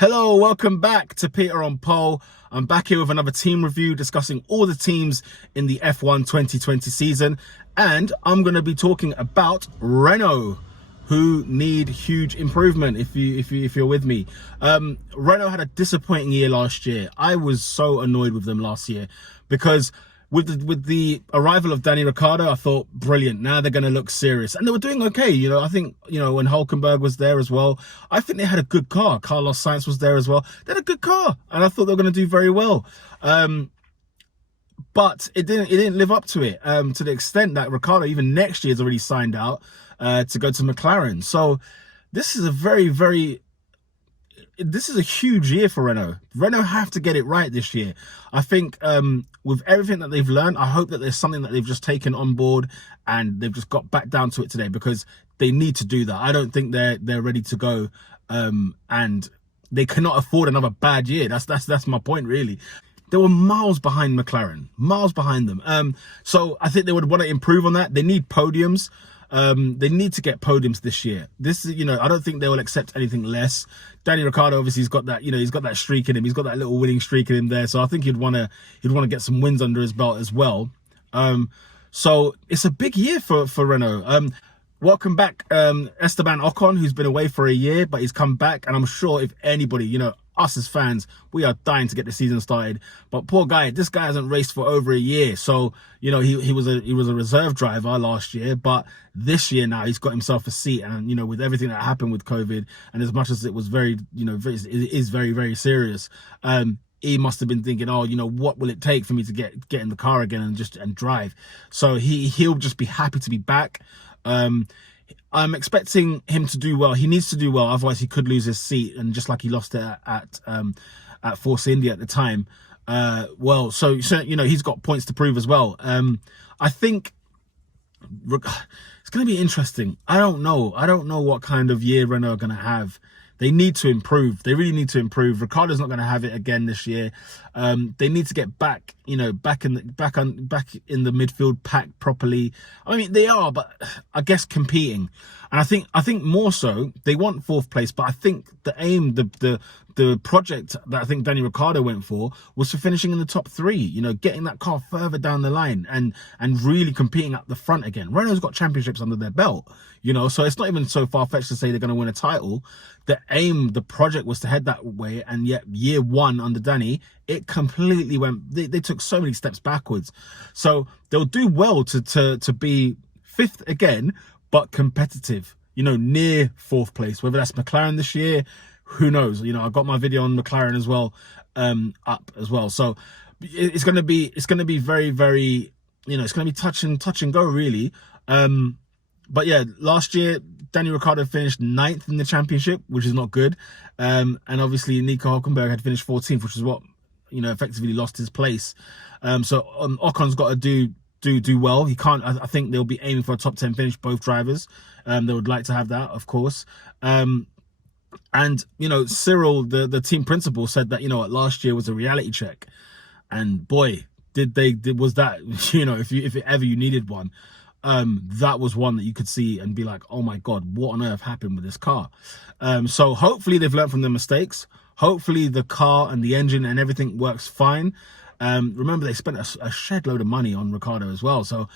Hello, welcome back to Peter on Pole. I'm back here with another team review discussing all the teams in the F1 2020 season, and I'm going to be talking about Renault, who need huge improvement. If you're with me, Renault had a disappointing year last year. I was so annoyed with them last year because with the arrival of Danny Ricciardo, I thought, brilliant. Now they're going to look serious. And they were doing okay. I think, when Hulkenberg was there as well, I think they had a good car. Carlos Sainz was there as well. They had a good car. And I thought they were going to do very well. But it didn't live up to it, to the extent that Ricciardo, even next year, has already signed out to go to McLaren. So this is a this is a huge year for Renault. Renault have to get it right this year. I think with everything that they've learned, I hope that there's something that they've just taken on board and they've just got back down to it today, because they need to do that. I don't think they're ready to go, and they cannot afford another bad year. That's my point, really. They were miles behind McLaren, miles behind them. So I think they would want to improve on that. They need podiums. They need to get podiums this year. This is, I don't think they will accept anything less. Danny Ricciardo, obviously, he's got that streak in him. He's got that little winning streak in him there. So I think he'd want to get some wins under his belt as well. So it's a big year for Renault. Welcome back, Esteban Ocon, who's been away for a year, but he's come back. And I'm sure if anybody, us as fans, we are dying to get the season started. But poor guy, this guy hasn't raced for over a year. So, he was a reserve driver last year, but this year now he's got himself a seat. And, with everything that happened with COVID, and as much as it was very, it is very, very serious, he must have been thinking, what will it take for me to get in the car again and drive? So he'll just be happy to be back. I'm expecting him to do well. He needs to do well, otherwise he could lose his seat. And just like he lost it at Force India at the time, so he's got points to prove as well. I think it's going to be interesting. I don't know what kind of year Renault are going to have. They need to improve. They really need to improve. Ricciardo's not going to have it again this year. They need to get back, back in the midfield pack properly. I mean, they are, but I guess competing. And I think more so they want fourth place, but I think the aim, the project that I think Danny Ricciardo went for was for finishing in the top three. Getting that car further down the line and really competing at the front again. Renault's got championships under their belt, so it's not even so far-fetched to say they're going to win a title. The project was to head that way, and yet year one under Danny, it completely went. They took so many steps backwards. So they'll do well to be fifth again, but competitive. Near fourth place. Whether that's McLaren this year, who knows? I've got my video on McLaren as well, up as well. So it's gonna be very, very, it's gonna be touch and go really. But yeah, last year Danny Ricciardo finished 9th in the championship, which is not good. And obviously Nico Hulkenberg had finished 14th, which is what effectively lost his place. So Ocon's got to do well. He can't. I think they'll be aiming for a top 10 finish, both drivers. They would like to have that, of course. And Cyril, the team principal, said that last year was a reality check, and boy, was that if ever you needed one, that was one that you could see and be like, oh my god, what on earth happened with this car? So hopefully they've learned from their mistakes. Hopefully the car and the engine and everything works fine. Remember, they spent a shed load of money on Ricciardo as well, so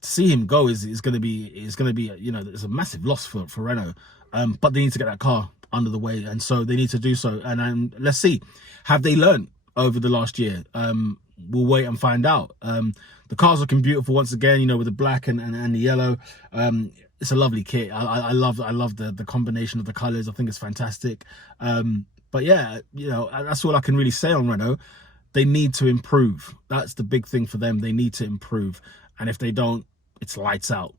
to see him go is going to be it's a massive loss for Renault. But they need to get that car under the way, and so they need to do so. And let's see, have they learned over the last year? We'll wait and find out. The car's looking beautiful once again, with the black and the yellow. It's a lovely kit. I love the combination of the colors. I think it's fantastic. But yeah, that's all I can really say on Renault. They need to improve. That's the big thing for them. They need to improve. And if they don't, it's lights out.